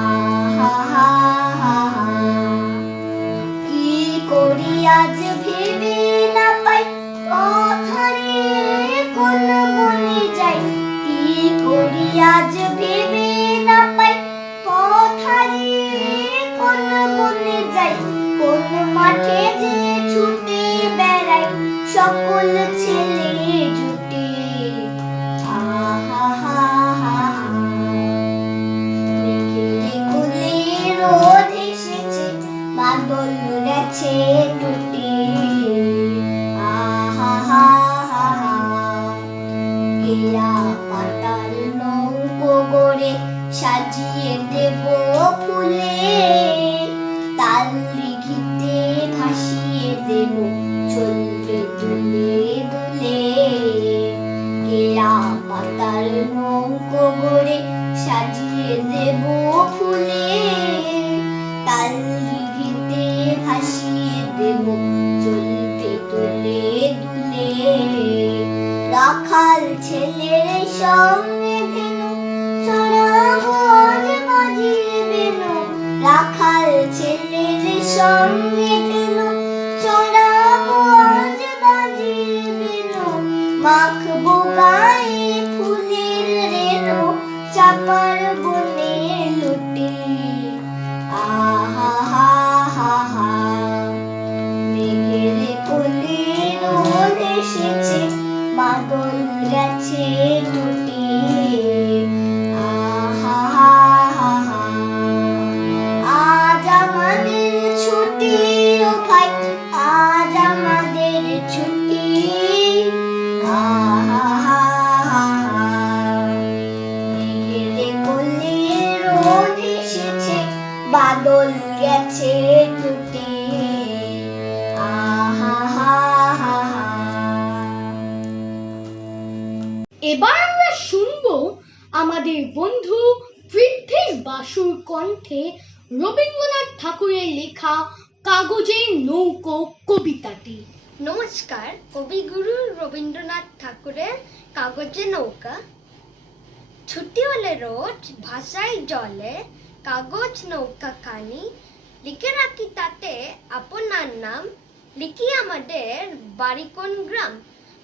আহা হা হা হা, কি করি আজ ভেবে না পাই, পথ হারিয়ে কোন বনে যাই। কি করি আজ ভেবে না পাই, পথ হারিয়ে কোন বনে যাই। কোন মাঠে যে ছুটে বেড়াই, সকল ছেলে জুটে। আহা হা হা হা, মেঘের কোলে রোদ এসেছে, বাদল গেছে টুটি। আহা হা হা হা, এরা পাতার নৌকো গড়ে সাজিয়ে দেব ফুলে। তাল দিঘিতে ভাসিয়ে দেব, চলবে দুলে দুলে। এরা পাতার নৌকো গড়ে সাজিয়ে দেব ফুলে। তাল দিঘিতে ভাসিয়ে দেব, চলবে দুলে দুলে। রাখাল ছেলের সঙ্গে ধেনু, চড়াবো আজ বাজিয়ে বেনু। রাখাল ছেলের সঙ্গে ধেনু, চড়াবো আজ বাজিয়ে বেনু। মাখবো গায়ে ফুলের রেণু, চাপার বনে লুটি। আহা হা হা হা, মেঘের কোলে রোদ এসেছে, বাদল গেছে টুটি। আহা হা হা হা, আজ আমাদের ছুটি ও ভাই, আজ আমাদের ছুটি। আহা হা হা হা, মেঘের কোলে রোদ এসেছে, বাদল গেছে টুটি। আহা হা হা হা। এবার আমরা শুনবো আমাদের বন্ধু পৃথ্বীশ বাসুর কণ্ঠে রবীন্দ্রনাথ ঠাকুরের লেখা কাগজের নৌকো কবিতাটি। নমস্কার, কবিগুরু রবীন্দ্রনাথ ঠাকুরের কাগজে নৌকা। ছুটি হলে রোজ ভাষায় জলে, কাগজ নৌকা খানি। লিখে রাখি তাতে আপনার নাম, লিখি আমাদের বাড়ি কোন গ্রাম।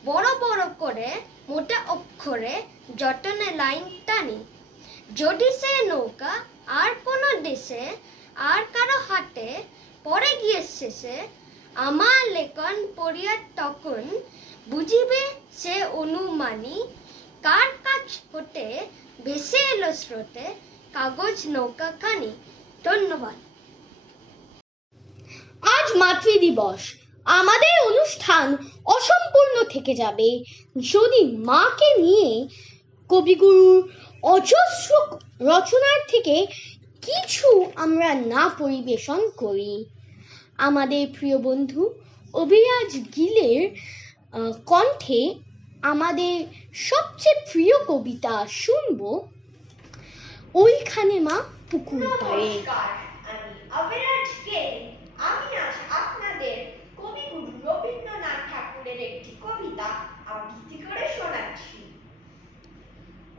বড় বড় করে মোটা অক্ষরে যতনে লাইন টানি। যদি সে নৌকা আর কোনো দেশে, আর কারো হাতে পড়ে গিয়ে শেষে, আমার লেখন পড়িয়া তখন বুঝিবে সে অনুমানী। কার কাছ হতে ভেসে এলো স্রোতে, কাগজ নৌকা খানি। ধন্যবাদ। আজ মাতৃ দিবস, আমাদের অনুষ্ঠান অসম্পূর্ণ থেকে যাবে যদি মাকে নিয়ে কবিগুরুর অজস্র রচনার থেকে কিছু আমরা না পরিবেশন করি। আমাদের প্রিয় বন্ধু অভিরাজ গিলের কণ্ঠে আমাদের সবচেয়ে প্রিয় কবিতা শুনবো, ওইখানে মা পুকুর পাড়ে। নমস্কার, আমি অবিরাজ গিল। আমি আজ আপনাদের কবিগুরু রবীন্দ্রনাথ ঠাকুরের একটি কবিতা আবৃত্তি করে শোনাচ্ছি।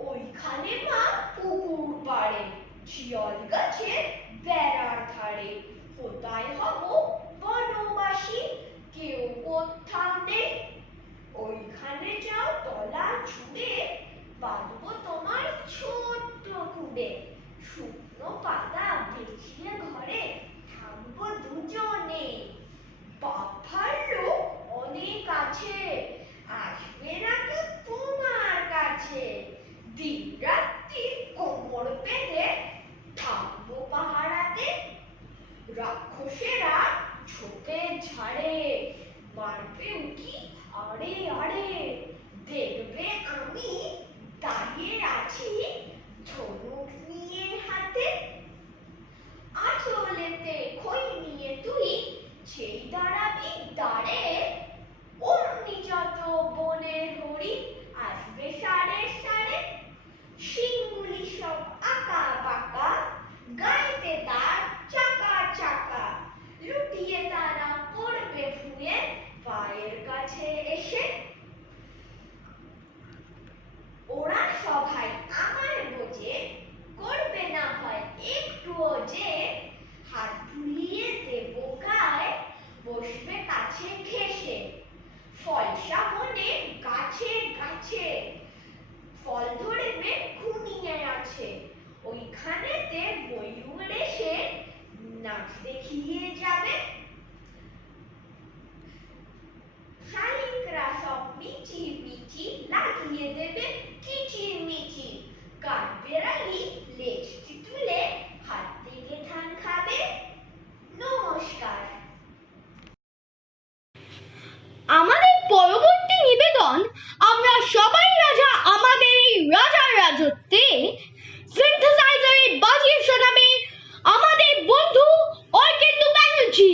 ওইখানে মা পুকুর পাড়ে, শিয়াল গাছের বেড়ার ধারে। কোথায় হব বনবাসী, কেউ কোথাও নেই। ওইখানে যাও তলা জুড়ে, বাঁধবো তোমার ছোট্ট কুড়ে। শুকনো পাতা বিছিয়ে ঘরে থাকবো দুজনে। বাপ ভাল্লুক অনেক আছে, আসবে নাকি তোমার কাছে। দিন রাত্রি কোমর বেঁধে থাকবো পাহারাতে। রাক্ষসেরা ঝোপে ঝাড়ে, মারবে উকি দেবে কিচির মিচির, কাঠ বেড়ালি লেজটি তুলে হাত থেকে ধান খাবে। নমস্কার। আমাদের পরবর্তী নিবেদন, আমরা সবাই রাজা আমাদের এই রাজার রাজত্বে, সিনথেসাইজারে বাজিয়ে শোনাবে আমাদের বন্ধু অর্কেন্দু ব্যানার্জি।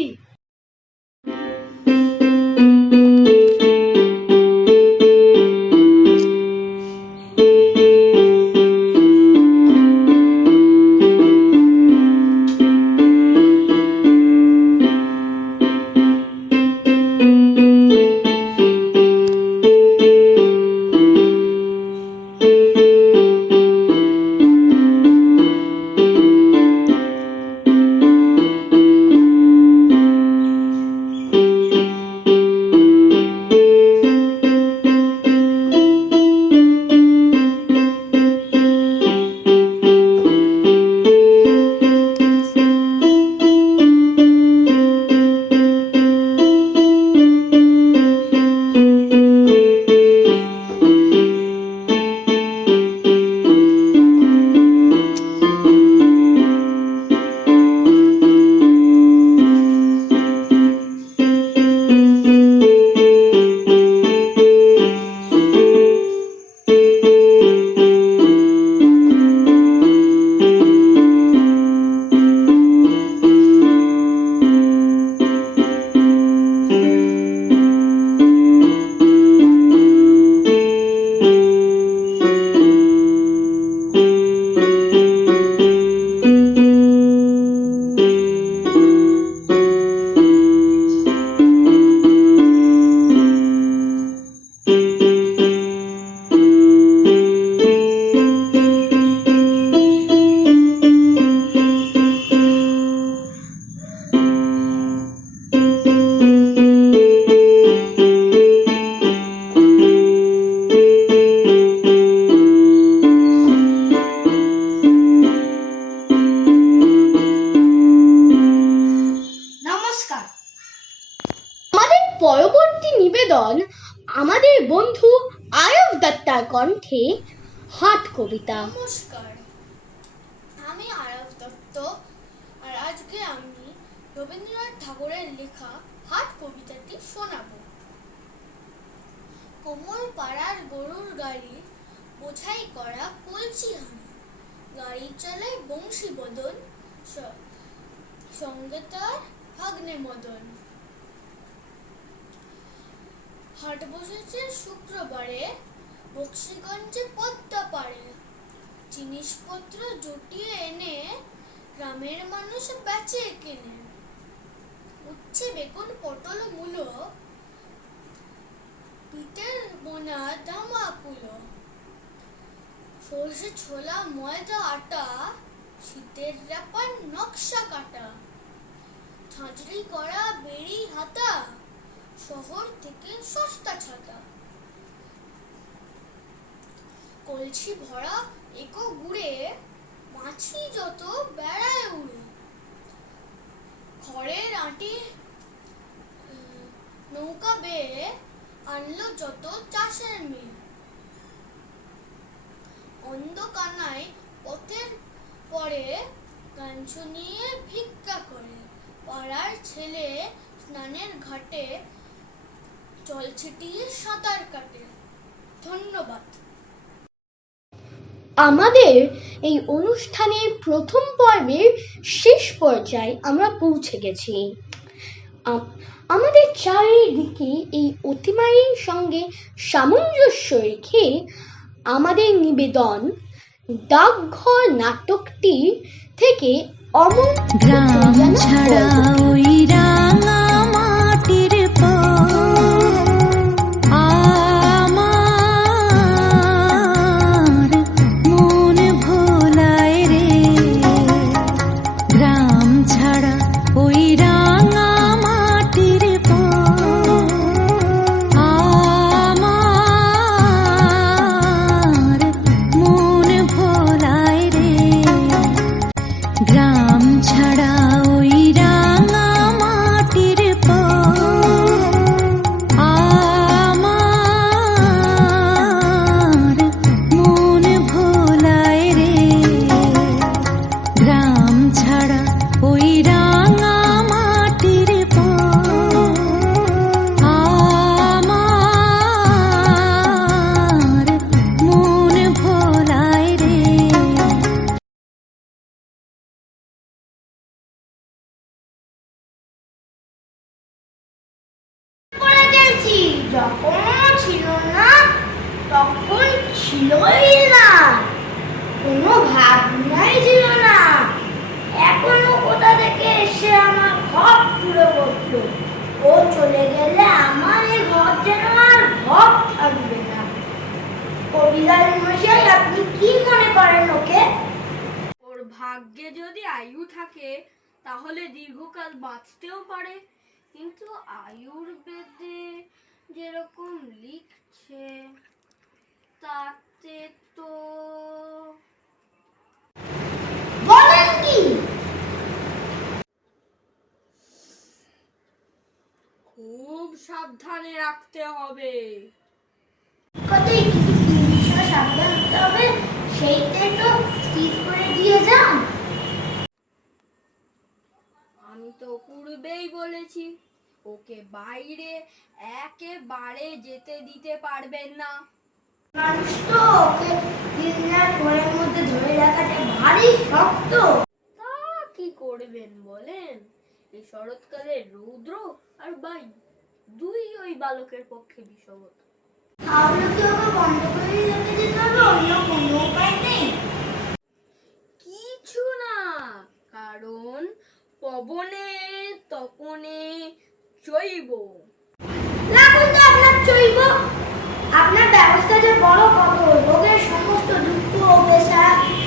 পরবর্তী নিবেদন, আমাদের বন্ধু আয়ব দত্তার কণ্ঠে হাট কবিতা। নমস্কার, আমি আয়ব দত্ত, আর আজকে আমি রবীন্দ্রনাথ ঠাকুরের লেখা হাট কবিতাটি শোনাবো। কোমল পাড়ার গরুর গাড়ি, বোঝাই করা কলসি হানা, গাড়ি চালায় বংশী বদন, সঙ্গে তার ভাগ্নে মদন। হাট বসেছে শুক্রবারে, বক্সিগঞ্জে পদ্মা পাড়ে, জিনিসপত্র জুটিয়ে এনে গ্রামের মানুষ বেচে কেনে। উচ্ছে বেগুন পটল মূলো, পিঠের বোনা জামা কুলো, সর্ষে ছোলা ময়দা আটা, শীতের রাপার নকশা কাটা, ঝাঁঝরি করা বেড়ি হাতা, শহর থেকে সস্তা ছাতা। কলসি ভরা একো গুড়ে, মাছি যত বেড়ায় উড়ে। খড়ের আঁটি নৌকা বেয়ে আনলো যত চাষের মেয়ে। অন্ধকানায় পথের পরে গান শুনিয়ে ভিক্ষা করে, পাড়ার ছেলে স্নানের ঘাটে জল ছিটিয়ে সাঁতার কাটে। ধন্যবাদ। আমাদের এই অনুষ্ঠানের প্রথম পর্বের শেষ পর্যায়ে আমরা পৌঁছে গেছি। আমাদের চারিদিকে এই অতিমারির সঙ্গে সামঞ্জস্য রেখে আমাদের নিবেদন ডাকঘর নাটকটি থেকে অমর গ্রাম ছাড়া ওই রাঙা মাটির আমার মন ভোলায় রে। গ্রাম ছাড়া ওই রাঙা মাটির আমার মন ভোলায় রে। গ্রাম ছাড়া ওই রাঙা ভাবনাই ছিল না। এখনো কোথা থেকে এসে আমার ঘর পুরো বসলো। ও চলে গেলে আমার এই ঘর যেন আর ঘর থাকবে না। কবিরাজ মশাই, আপনি কি মনে করেন ওকে? ওর ভাগ্যে যদি আয়ু থাকে তাহলে দীর্ঘকাল বাঁচতেও পারে, কিন্তু আয়ুর্বেদে যেরকম লিখছে তাতে তো বলেন কি? খুব সাবধানে রাখতে হবে। কতই কি বিষয় সাবধান হতে হবে সেইটাই তো স্থির করে দিয়ে যান। আমি তো পূর্বেই বলেছি ওকে বাইরে একেবারে যেতে দিতে পারবেন না। মানুষ তো ওকে দিনার ঘরের মধ্যে ধরে রাখাটা ভারী শক্ত। তা কি করবেন বলেন? এই শরৎকালে রৌদ্র আর বায়ু দুই ওই বালকের পক্ষে বিষবত। তাহলে কি ওকে বন্ধ করে রেখে দিতে হবে? অন্য কোনো উপায় নেই? কিছু না, কারণ পবনে তপনে চৈব। লাগুন তো আপনার চইব। আপনার ব্যবস্থা যে বড় কত, রোগের সমস্ত দুঃখ ও বেচা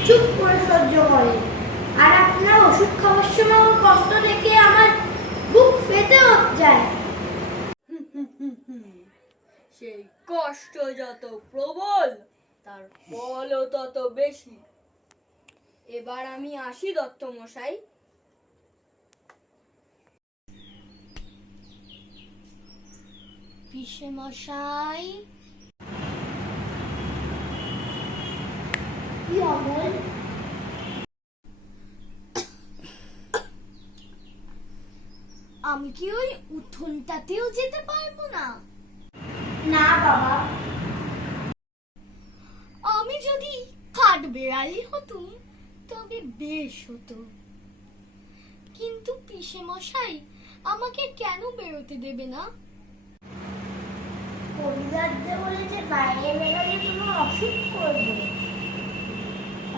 চুপ করে সহ্য করে। আর আপনার ওষুধ খাওয়ার সময় কষ্ট দেখে আমার বুক ফেটে যায়। সেই কষ্ট যত প্রবল তার ফলও তত বেশি। এবার আমি আসি দত্ত মশাই। পিসে মশাই, কি অমল? আমি কি ওই উঠোনটাতেও যেতে পারবো না? না বাবা। আমি যদি কাঠ বেড়ালি হতুম তবে বেশ হতো, কিন্তু পিসে মশাই আমাকে কেন বেরোতে দেবে না? কবিরাজ যে বলেছে বাইরে বেরোলে কোনো অসুখ করবে।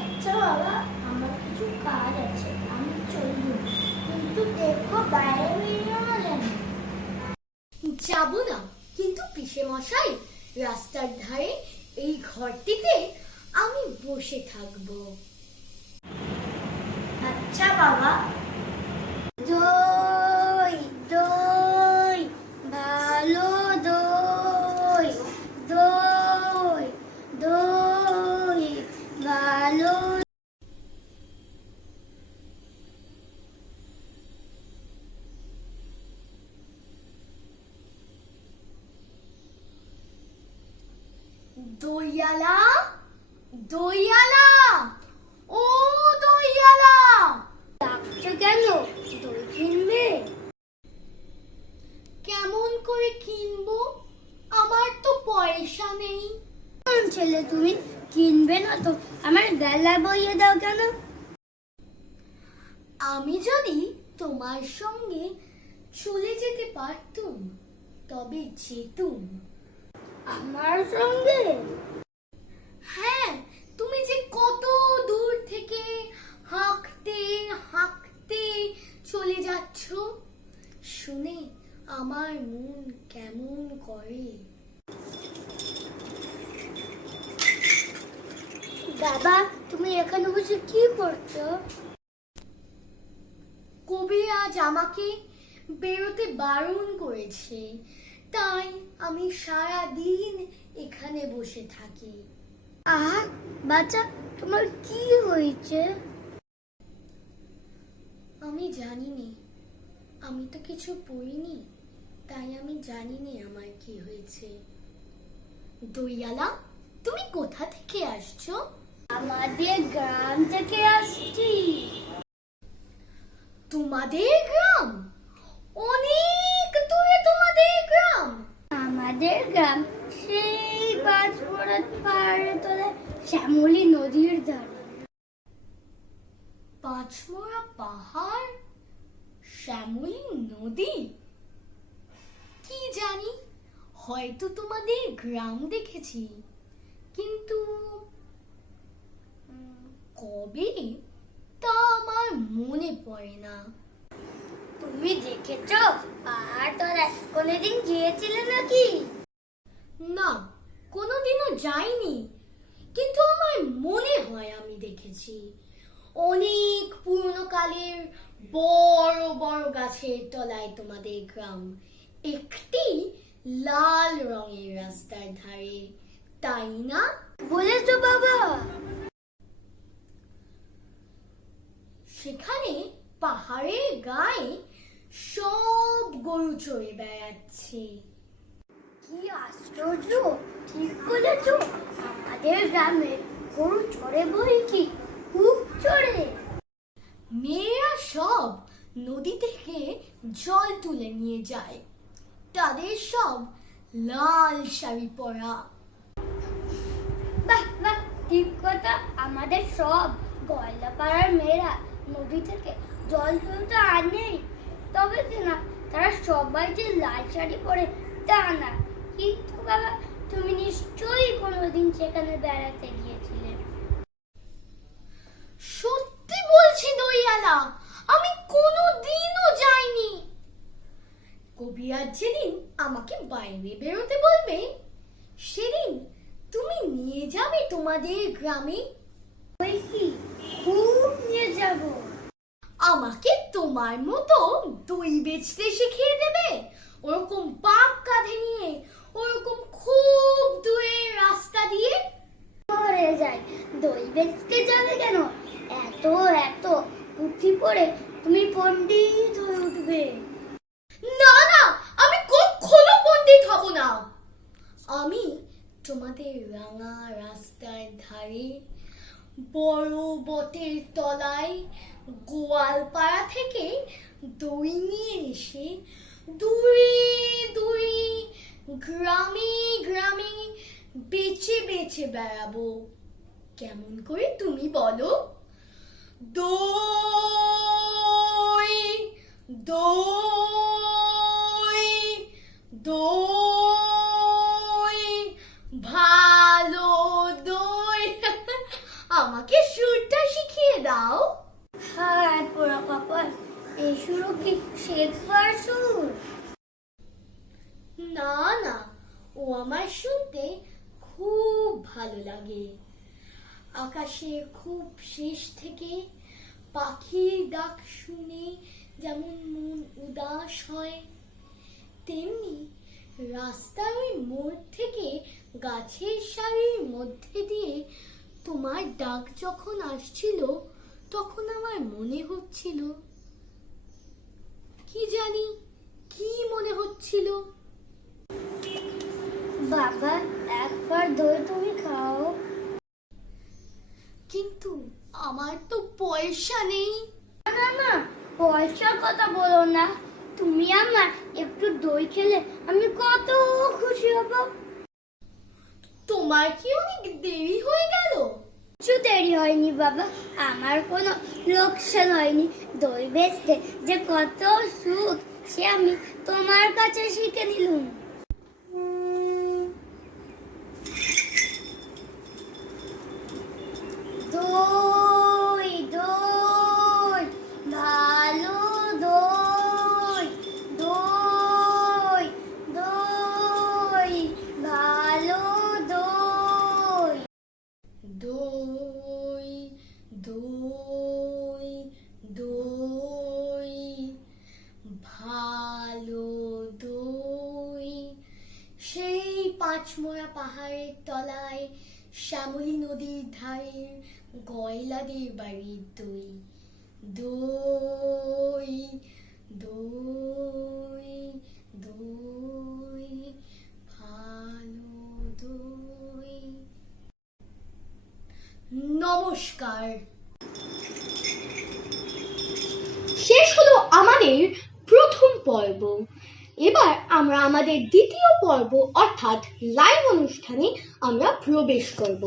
আচ্ছা বাবা, আমার কিছু কাজ আছে, আমি চলব, কিন্তু দেখো বাইরে বেরিয়ে না যেন। যাব না, কিন্তু পিসে মশাই রাস্তার ধারে এই ঘরটিতে আমি বসে থাকবো। আচ্ছা বাবা। দই দই, ভালো দই, দই দই, ভালো। দইয়ালা, দইয়ালা, ও দইয়ালা! ডাকছো কেন? দই কিনবে? কেমন করে কিনবো? আমার তো পয়সা নেই। কোন ছেলে তুমি? কিনবে না তো আমার বেলায় বইয়ে দাও কেন? আমি যদি তোমার সঙ্গে চলে যেতে পারতুম তবে যেতুম। আমার সঙ্গে? হ্যাঁ, তুমি যে কত দূর থেকে হাঁকতে হাঁকতে চলে যাচ্ছ শুনে আমার মন কেমন করে। বাবা, তুমি এখানে বসে কি করছো? কবিরাজ আমাকে বেরোতে বারণ করেছে, তাই আমি সারা দিন এখানে বসে থাকি। আহা বাচ্চা, তোমার কি হয়েছে? আমি জানি নে, আমি তো কিছু পড়িনি, তাই আমি জানি নে আমার কি হয়েছে। দইয়ালা, তুমি কোথা থেকে আসছো? আমাদের গ্রাম থেকে আসছি। তোমাদের গ্রাম? অনেক দূরে তোমাদের গ্রাম? আমাদের গ্রাম সেই পাঁচমোড়া পাহাড়ে তোলে শ্যামলী নদীর ধারে। পাঁচমোড়া পাহাড়, শ্যামলী নদী? কি জানি, হয়তো তোমাদের গ্রাম দেখেছি, কিন্তু কবে তা আমার মনে পড়ে না। তুমি দেখেছ পাহাড় তলায় কোনোদিন গিয়েছিলে নাকি? না, কোনোদিনও যাইনি, কিন্তু আমার মনে হয় আমি দেখেছি। অনেক পুরনো কালের বড় বড় গাছের তলায় তোমাদের গ্রাম, একটি লাল রঙের রাস্তার ধারে, তাই না? বলেছো বাবা। সেখানে পাহাড়ের গায়ে সব গরু চড়ে বেড়াচ্ছে। কি আশ্চর্য, ঠিক বলেছো। আমাদের গ্রামে গরু চড়ে বই কি, খুব চড়ে। মেয়েরা সব নদী থেকে জল তুলে নিয়ে যায়, তাদের সব লাল শাড়ি পরা। বাহ বাহ, ঠিক কথা। আমাদের সব গয়লা পাড়ার মেয়েরা নদী থেকে জল তুলতে আনেই, তবে না তারা সবাই যে লাল শাড়ি পরে তা না। কিন্তু বাবা, তুমি নিশ্চয়ই কোনোদিন সেখানে বেড়াতে গিয়েছিলে। সত্যি বলছি দইয়ালা, আমি কোনোদিনও যাইনি। কবিরাজ যেদিন আমাকে বাইরে বেরোতে বলবে, সেদিন তুমি নিয়ে যাবে তোমাদের গ্রামে। ওই কি, খুব নিয়ে যাব। আমাকে তোমার মতো দই বেচতে শিখিয়ে দেবে, ওরকম পাক কাঁধে নিয়ে, ওরকম খুব দূরের রাস্তা দিয়ে। মরে যায়, দই বেচতে যাবে কেন? এত এত পুঁথি পড়ে তুমি পণ্ডিত হয়ে উঠবে। না না, আমি কখনো পণ্ডিত হব না। আমি তোমাদের রাঙা রাস্তার ধারে বড় বটের তলায় গোয়ালপাড়া থেকে দই নিয়ে এসে দূরে দূরে গ্রামে গ্রামে বেচে বেচে বেড়াবো। কেমন করে তুমি বলো? দই দই দই, ভালো দই। আমাকে সুরটা শিখিয়ে দাও। হায় পোড়া কপাল, এই সুরও কি শেখবার সুর? না না, ও আমার শুনতে খুব ভালো লাগে। আকাশে খুব শেষ থেকে পাখির ডাক শুনে যেমন মন উদাস হয়, তেমনি রাস্তার ওই মোড় থেকে গাছের সারির মধ্যে দিয়ে তোমার ডাক যখন আসছিল, তখন আমার মনে হচ্ছিল, কি জানি কি মনে হচ্ছিল। বাবা, একবার দই তুমি খাও। কিন্তু আমার তো পয়সা নেই। না না, পয়সার কথা বলো না। তুমি আমার একটু দই খেলে আমি কত খুশি হব। তোমার কি অনেক দেরি হয়ে গেল? কিছু দেরি হয়নি বাবা, আমার কোনো লোকসান হয়নি। দই বেচতে যে কত সুখ, সে আমি তোমার কাছে শিখে নিলুম। দই দই, ভালো দই, দই দই, ভালো দই। দই দই দই, ভালো দই। সেই পাঁচমোড়া পাহাড়ের তলায় শ্যামলী নদীর ধারের গয়লাদের বাড়ির দই। দই দই দই, ভালো দই। নমস্কার। শেষ হলো আমাদের প্রথম পর্ব। এবার আমরা আমাদের দ্বিতীয় পর্ব অর্থাৎ লাইভ অনুষ্ঠানে আমরা প্রবেশ করব।